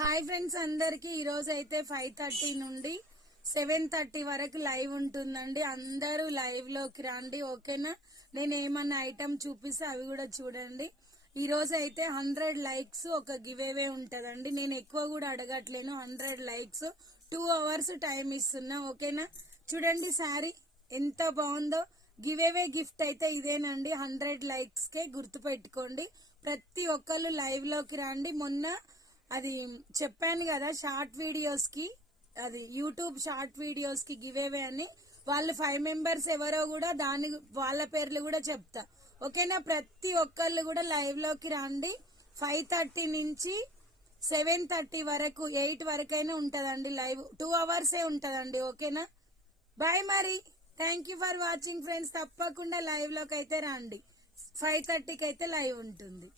Hi friends అందరికి ఈ రోజు అయితే 5:30 నుండి 7:30 వరకు లైవ్ ఉంటుందండి. అందరూ లైవ్ లోకి రండి, ఓకేనా? నేను ఏమన్నా ఐటమ్ చూపిస్తే అవి కూడా చూడండి. ఈ రోజు అయితే 100 లైక్స్ ఒక గివ్ అవే ఉంటదండి. నేను ఎక్కువ కూడా అడగట్లేను, 100 లైక్స్ 2 అవర్స్ టైం ఇస్తున్నా, ఓకేనా? చూడండి శారీ ఎంత బాగుందో. గివ్ అవే గిఫ్ట్ అయితే ఇదేనండి, 100 లైక్స్ కే గుర్తుపెట్టుకోండి. ప్రతి ఒక్కళ్ళు లైవ్ లోకి రండి. మొన్న అది చెప్పాను కదా, షార్ట్ వీడియోస్ కి, అది యూట్యూబ్ షార్ట్ వీడియోస్ కి గివ్ అవే అని. వాళ్ళు 5 మెంబర్స్ ఎవరో కూడా దాని వాళ్ళ పేర్లు కూడా చెప్తా, ఓకేనా? ప్రతి ఒక్కళ్ళు కూడా లైవ్ లోకి రండి. 5:30 నుంచి 7:30 వరకు, 8 వరకైనా ఉంటదండి లైవ్. 2 అవర్సే ఉంటదండి, ఓకేనా? బాయ్ మరి. Thank you for watching friends. తప్పకుండా లైవ్ లోకి అయితే రండి. 5:30కి అయితే లైవ్ ఉంటుంది.